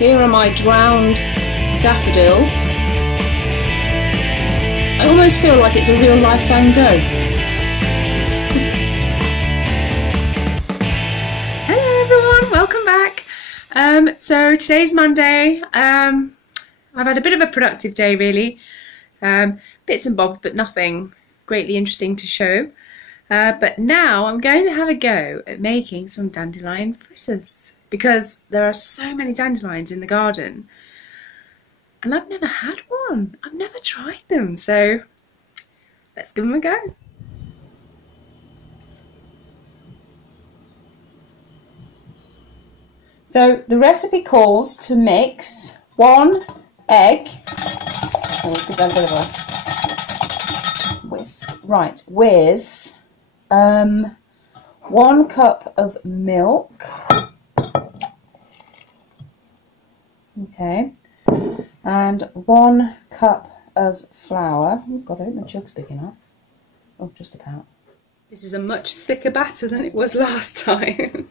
Here are my drowned daffodils. I almost feel like it's a real life Van Gogh. Hello everyone, welcome back. So today's Monday. I've had a bit of a productive day really. Bits and bobs, but nothing greatly interesting to show. But now I'm going to have a go at making some dandelion fritters because there are so many dandelions in the garden and I've never had one. I've never tried them, so let's give them a go. So the recipe calls to mix 1 egg. Oh, give that a bit of a whisk. Right, with 1 cup of milk. Okay, and 1 cup of flour. Oh God, I hope my jug's big enough. Oh, just about. This is a much thicker batter than it was last time.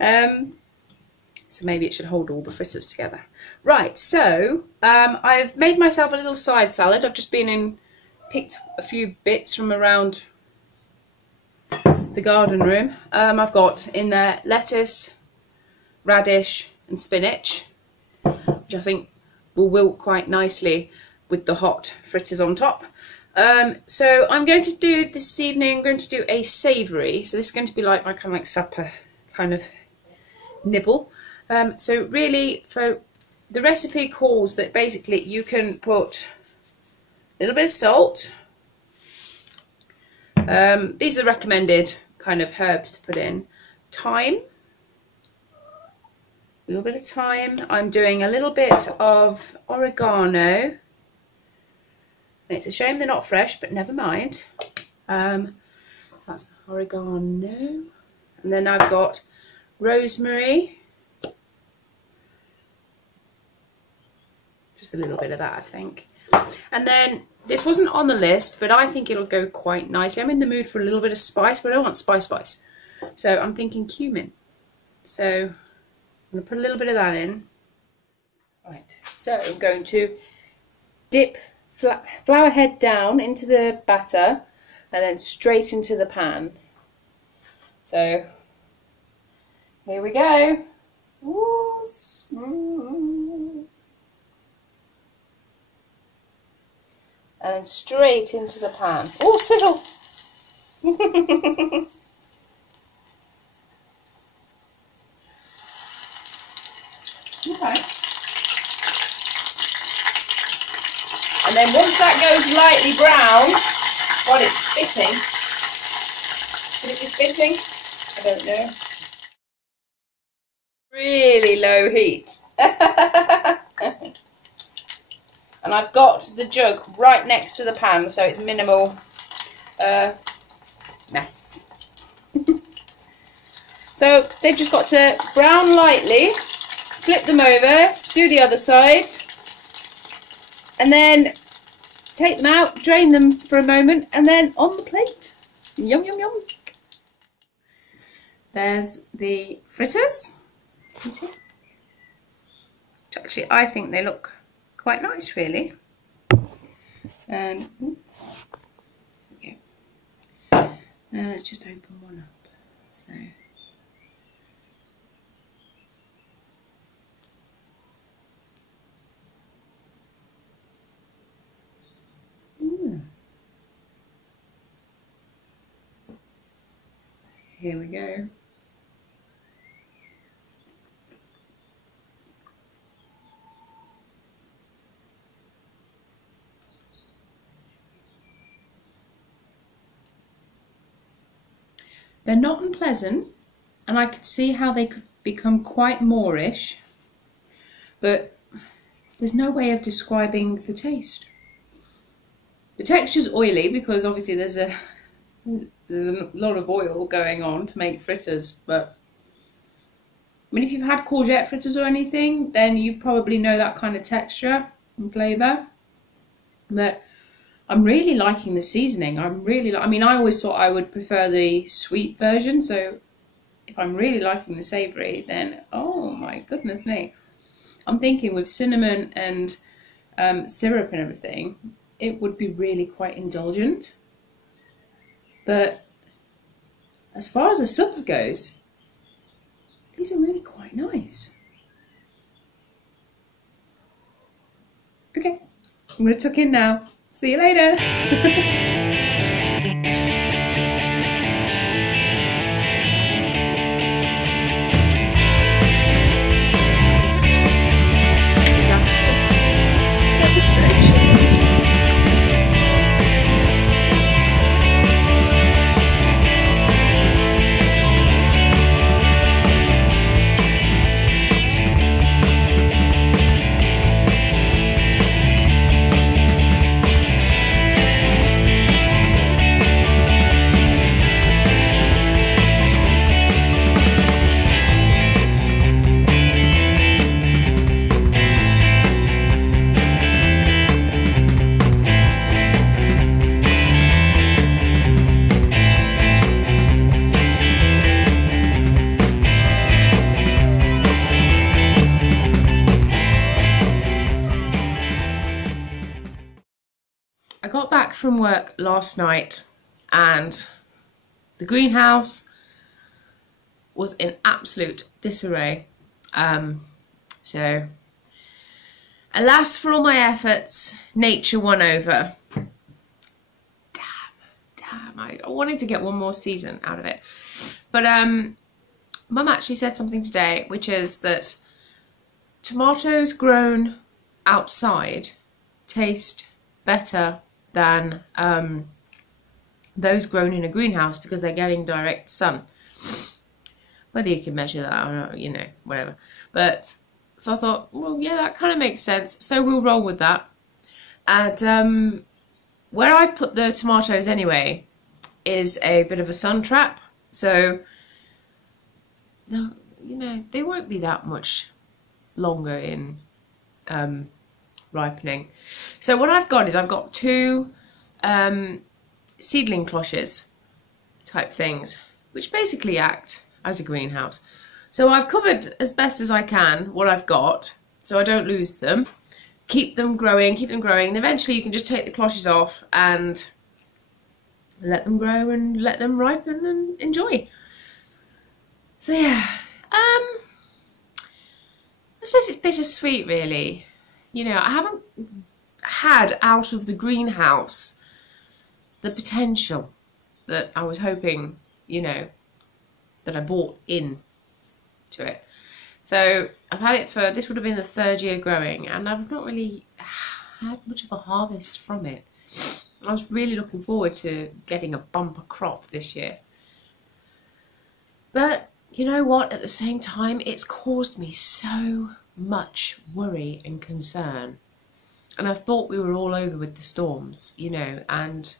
So maybe it should hold all the fritters together. Right, so I've made myself a little side salad. I've just been and picked a few bits from around the garden room. I've got in there lettuce, radish and spinach, which I think will wilt quite nicely with the hot fritters on top. So I'm going to do this evening, I'm going to do a savoury. So this is going to be like my kind of like supper kind of nibble. So really, for the recipe calls that basically you can put a little bit of salt. These are recommended kind of herbs to put in. Thyme, a little bit of thyme. I'm doing a little bit of oregano. And it's a shame they're not fresh, but never mind. So that's oregano. And then I've got rosemary. Just a little bit of that, I think. And then this wasn't on the list, but I think it'll go quite nicely. I'm in the mood for a little bit of spice, but I don't want spice. So I'm thinking cumin. So I'm going to put a little bit of that in. Right. So I'm going to dip flour head down into the batter and then straight into the pan. So here we go. Ooh, and then straight into the pan. Oh, sizzle! Okay. And then once that goes lightly brown, God, it's spitting. Should it be spitting? I don't know. Really low heat. And I've got the jug right next to the pan, so it's minimal mess. So they've just got to brown lightly, flip them over, do the other side, and then take them out, drain them for a moment, and then on the plate. Yum, yum, yum. There's the fritters. You see? Actually, I think they look quite nice, really. And let's just open one up. So here we go. They're not unpleasant, and I could see how they could become quite Moorish, but there's no way of describing the taste. The texture's oily because obviously there's a lot of oil going on to make fritters, but I mean, if you've had courgette fritters or anything, then you probably know that kind of texture and flavour. But I'm really liking the seasoning. I mean, I always thought I would prefer the sweet version, so if I'm really liking the savoury, then oh my goodness me. I'm thinking with cinnamon and syrup and everything, it would be really quite indulgent. But as far as a supper goes, these are really quite nice. Okay, I'm going to tuck in now. See you later. I got back from work last night and the greenhouse was in absolute disarray. So, alas for all my efforts, nature won over. Damn, I wanted to get one more season out of it. But Mum actually said something today, which is that tomatoes grown outside taste better than those grown in a greenhouse because they're getting direct sun. Whether you can measure that or not, you know, whatever. But so I thought, well, yeah, that kind of makes sense. So we'll roll with that. And where I've put the tomatoes anyway is a bit of a sun trap. So, you know, they won't be that much longer in ripening. So what I've got is I've got two seedling cloches type things, which basically act as a greenhouse. So I've covered as best as I can what I've got so I don't lose them. Keep them growing, and eventually you can just take the cloches off and let them grow and let them ripen and enjoy. So yeah, I suppose it's bittersweet really. You know, I haven't had out of the greenhouse the potential that I was hoping, you know, that I bought in to it. So I've had it for, this would have been the 3rd year growing, and I've not really had much of a harvest from it. I was really looking forward to getting a bumper crop this year. But you know what, at the same time, it's caused me so much worry and concern. And I thought we were all over with the storms, you know, and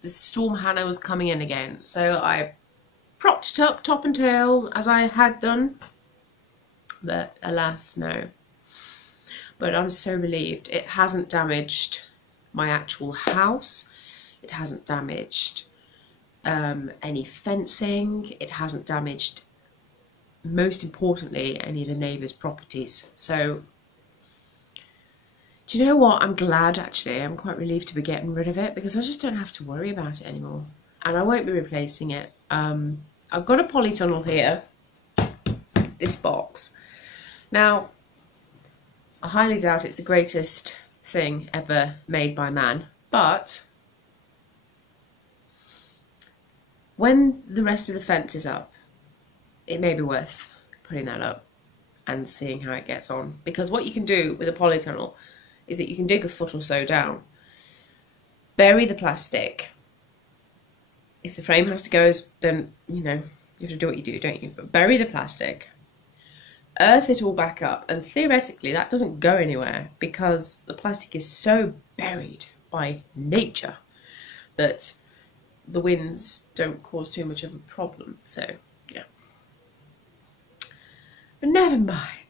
the storm Hanna was coming in again. So I propped it up top and tail as I had done, but alas, no. But I'm so relieved. It hasn't damaged my actual house. It hasn't damaged any fencing. It hasn't damaged, most importantly, any of the neighbours' properties. So, do you know what? I'm glad, actually. I'm quite relieved to be getting rid of it because I just don't have to worry about it anymore. And I won't be replacing it. I've got a polytunnel here, this box. Now, I highly doubt it's the greatest thing ever made by man, but when the rest of the fence is up, it may be worth putting that up and seeing how it gets on. Because what you can do with a polytunnel is that you can dig a foot or so down, bury the plastic. If the frame has to go, then, you know, you have to do what you do, don't you? But bury the plastic, earth it all back up, and theoretically that doesn't go anywhere because the plastic is so buried by nature that the winds don't cause too much of a problem. So, yeah. But never mind.